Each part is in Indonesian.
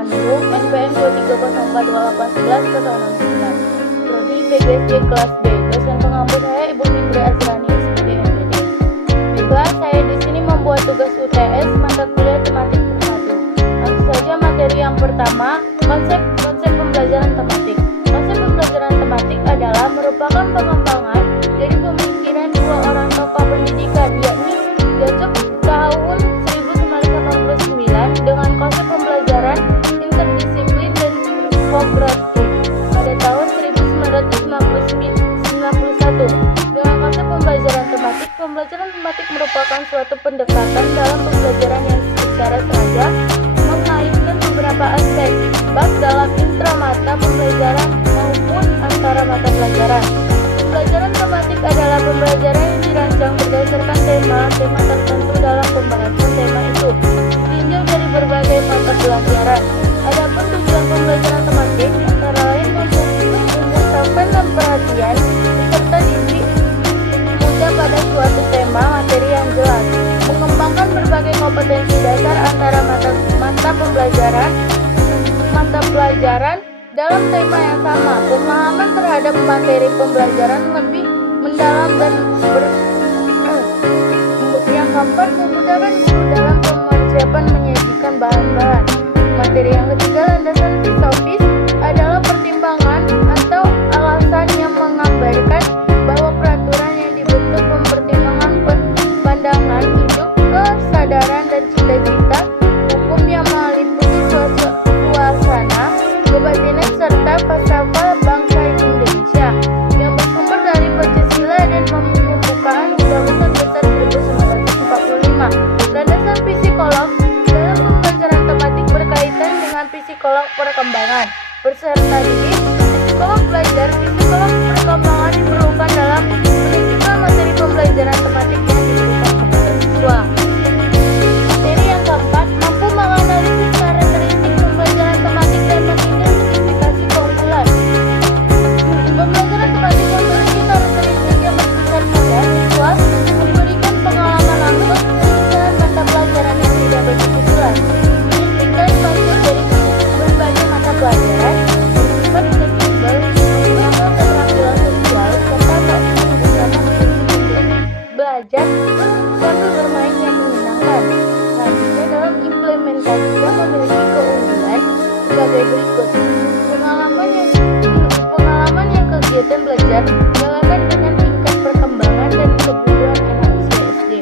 Tamanurung NPM 23042811069. Prodi PGSD kelas B. Dosen pengampu saya Ibu Fitri Azrani SPD MPD. Baiklah, saya di sini membuat tugas UTS mata kuliah tematik terpadu. Langsung saja materi yang pertama, konsep pembelajaran tematik. Konsep pembelajaran tematik adalah merupakan pengembangan dari pemikiran dua orang tokoh pendidikan, yakni Jacobs tahun 1989 dengan konsep pembelajaran interdisiplin dan Socrates pada tahun 1991 dengan konsep pembelajaran tematik. Pembelajaran tematik merupakan suatu pendekatan dalam pembelajaran yang secara seragam mengaitkan beberapa aspek, baik dalam intramata pembelajaran maupun antara mata pelajaran. Pembelajaran tematik adalah pembelajaran yang dirancang berdasarkan tema tertentu dalam pembahasan tema itu, ditinjau dari berbagai mata pelajaran. Adapun tujuan pembelajaran tematik antara lain memusatkan perhatian serta didik muda pada suatu tema materi yang jelas, mengembangkan berbagai kompetensi dasar antara mata pelajaran dalam tema yang sama. Pemahaman terhadap materi pembelajaran lebih mendalam dan yang keempat, memudahkan guru dalam persiapan menyajikan bahan-bahan materi. Yang ketiga, landasan filosofis adalah pertimbangan atau alasan yang menggambarkan bahwa peraturan yang dibentuk mempertimbangkan pandangan hidup, kesadaran dan cita-cita, hukum yang meliputi suasana kebatinan serta falsafah bangsa Indonesia yang bersumber dari Pancasila dan pembukaan Undang-Undang Dasar 1945. Landasan psikolog dalam pembelajaran tematik berkaitan dengan psikolog perkembangan peserta didik. Psikolog belajar, psikolog perkembangan diperlukan dalam menentukan materi pembelajaran tematik yang diberikan kepada siswa. Materi yang keempat, mampu menganalisis karakteristik pembelajaran tematik dan mengidentifikasi keunggulan. Pembelajaran tematik memiliki karakteristik yang berpusat pada siswa memberikan pengalaman langsung penyelesaian mata pelajaran yang tidak begitu jelas, menyelesaikan konsep dari berbagai mata pelajaran, bersifat fleksibel, menggunakan keterampilan sosial, serta menggunakan prinsip belajar sambil bermain yang menyenangkan. Selanjutnya, dalam implementasinya memiliki keunggulan sebagai berikut. Pengalaman yang kegiatan belajar dijalankan dengan tingkat perkembangan dan kebutuhan anak usia SD.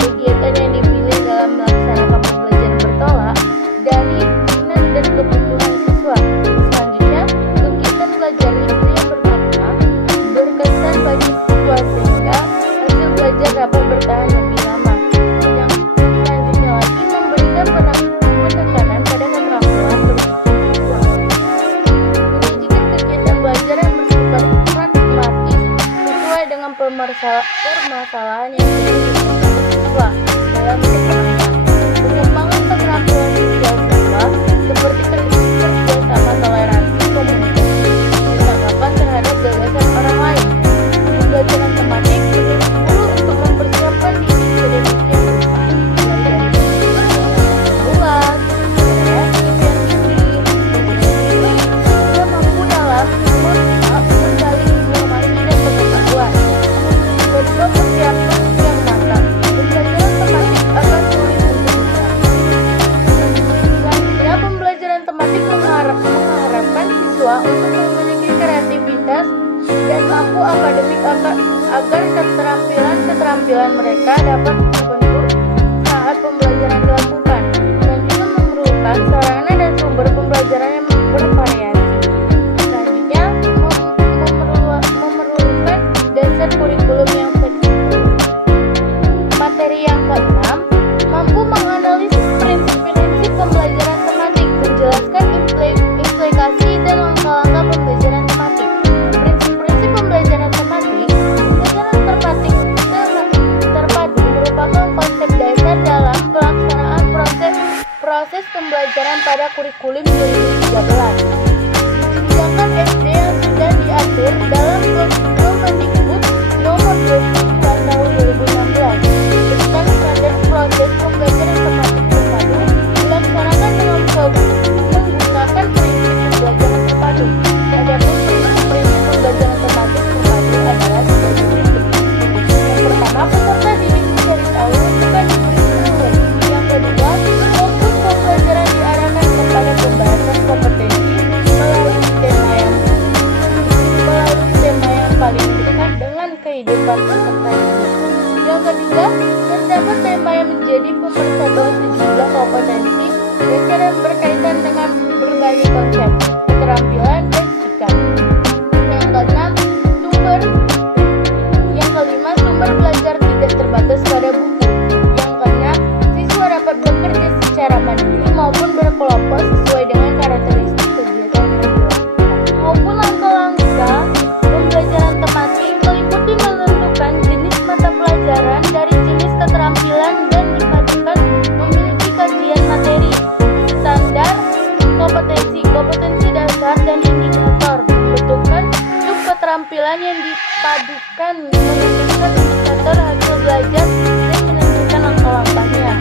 Kegiatan yang dipilih dalam melaksanakan pembelajaran bertolak dari minat dan kebutuhan siswa. Selanjutnya, kegiatan belajar itu yang bermakna, berkesan bagi siswa sehingga hasil belajar dapat bertahan lebih lama. Yang selanjutnya lagi, memberikan penekanan pada keterampilan berpikir siswa. Menyajikan kegiatan belajar yang bersifat pragmatis sesuai dengan permasalahan yang dimiliki siswa dalam kehidupannya. Pengembangan keterampilan sosial siswa seperti kerjasama, toleransi, komunikasi, tanggapan terhadap gagasan orang lain. Pembelajaran tematik menurut guru untuk mempersiapkan diri sedemikian rupa, mulai dari bulat, kreatif yang tinggi, hingga mampu dalam menggali informasi dan pengetahuan. Kedua, persiapan yang matang. Pembelajaran tematik akan sulit untuk dicapai. Selanjutnya, pembelajaran tematik mengharapkan siswa untuk memiliki kreativitas dan mampu akademik agar keterampilan mereka dapat terbentuk saat pembelajaran dilakukan. Selanjutnya, memerlukan sarana dan sumber pembelajaran yang bervariasi. Selanjutnya, memerlukan dasar kurikulum yang fleksibel. Materi yang keenam, mampu menganalisis prinsip-prinsip pembelajaran tematik, menjelaskan implikasi dan langkah-langkah pembelajaran tematik. Prinsip-prinsip pembelajaran tematik. Pembelajaran terpadu merupakan konsep dasar dalam pelaksanaan proses pembelajaran pada kurikulum 2013. Jenjang SD yang sudah diatur dalam Kemendikbud nomor 22 tahun 2016 tentang standar proses pembelajaran tematik terpadu dilaksanakan dengan persatuan sejumlah kompetensi dasar dan berkaitan dengan berbagai konsep, keterampilan, dan sikap. Yang kelima, sumber belajar tidak terbatas pada buku. Yang keenam, siswa dapat bekerja secara mandiri maupun berkelompok sesuai dengan karakteristik kegiatan yang dilakukan. Maupun langkah-langkah pembelajaran tematik meliputi menentukan jenis mata pelajaran dari jenis keterampilan dan dipadukan memiliki kajian materi, standar, kompetensi dasar, dan indikator. Membentukkan sub keterampilan yang dipadukan menentukan indikator hasil belajar dan menentukan langkah-langkahnya.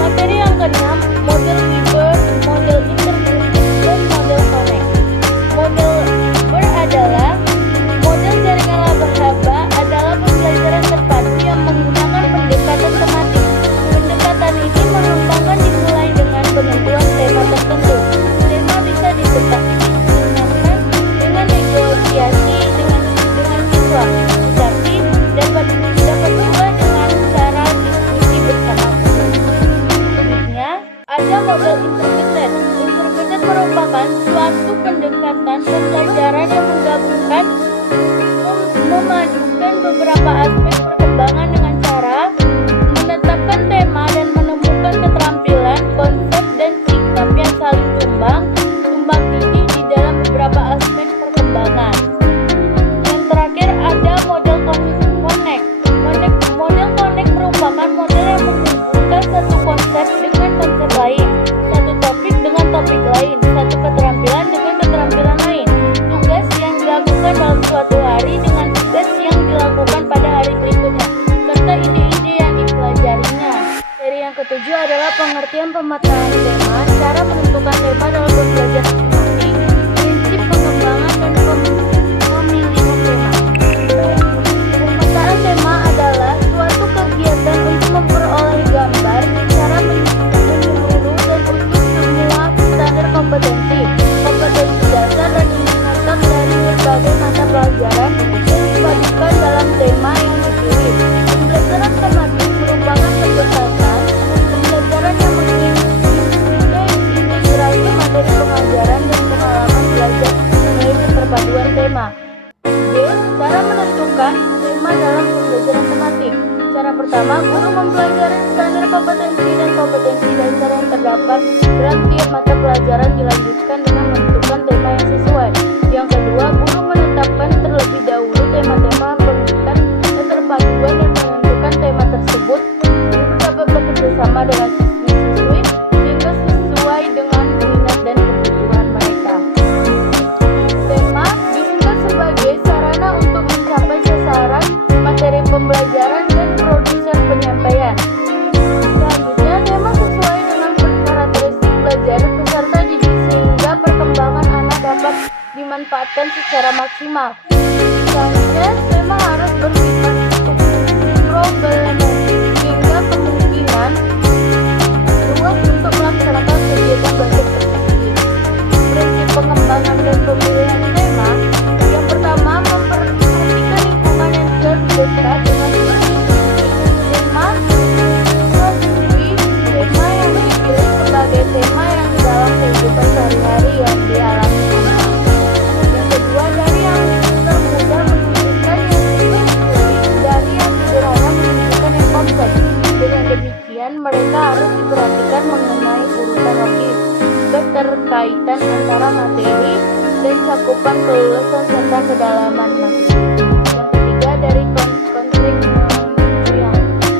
Materi yang keenam, model Weber, model integratif, dan model connect. Model Weber adalah model jaringan laba-laba adalah pembelajaran terpadu yang menggunakan pendekatan tematik. Pendekatan ini mengembangkan dimulai dengan penentuan tema tertentu. Tema bisa ditetapkan dengan negosiasi dengan siswa, tapi dapat berubah dengan cara diskusi bersama guru. Selanjutnya, ada model interpreted. Interpreted merupakan suatu pendekatan pembelajaran yang menggabungkan memadukan beberapa aspek perkembangan dengan cara menetapkan tema dan menemukan keterampilan, konsep, dan sikap yang saling tumbang tindih di dalam beberapa aspek perkembangan. Yang terakhir ada model connect. Model connect merupakan model yang menghubungkan satu konsep dengan konsep lain, satu topik dengan topik lain, satu keterampilan dengan keterampilan lain. Tugas yang dilakukan dalam suatu hari dengan tugas yang dilakukan pada hari berikutnya, serta ide-ide yang dipelajarinya. Seri yang ketujuh adalah pengertian pemetaan tema, cara menentukan tema dalam pembelajaran tematik, prinsip pengembangan dan pemilihan tema. Pemetaan tema adalah suatu kegiatan untuk memperoleh gambar secara menyeluruh dan untuk semua standar kompetensi dasar dan indikator dari berbagai mata pelajaran yang dipadukan dalam tema yang dipilih. Pembelajaran tematik merupakan pendekatan pembelajaran yang mengintegrasi materi pengajaran dan pengalaman belajar melalui keterpaduan tema. B. Cara menentukan tema dalam pembelajaran tematik. Cara pertama, guru mempelajari standar kompetensi dan kompetensi dasar yang terdapat dalam tiap mata pelajaran dilanjutkan dengan menentukan tema yang sesuai. Yang kedua, guru menetapkan terlebih dahulu tema-tema pendidikan keterpaduan dan menentukan tema tersebut. Guru dapat bekerja sama dengan siswi-siswi sehingga sesuai dengan minat dan kebutuhan mereka. Tema disingkat sebagai sarana untuk mencapai sasaran materi pembelajaran dan produser penyampaian. Selanjutnya, tema sesuai dengan karakteristik belajar peserta didik sehingga perkembangan anak dapat dimanfaatkan secara maksimal. Selanjutnya, tema harus bersifat problematik sehingga kemungkinan luas untuk melaksanakan kegiatan belajar tersebut. Prinsip pengembangan dan pemilihan tema. Yang pertama, memperhatikan lingkungan yang dekat dengan tema tema yang dipilih sebagai tema yang dalam kehidupan sehari-hari yang dialami anak. Yang kedua, dari yang termudah menunjukkan yang sulit, dari yang sederhana menunjukkan yang kompleks. Dengan demikian, mereka harus diperhatikan mengenai urutan logis, keterkaitan antara materi dan cakupan kelulusan serta kedalaman materi.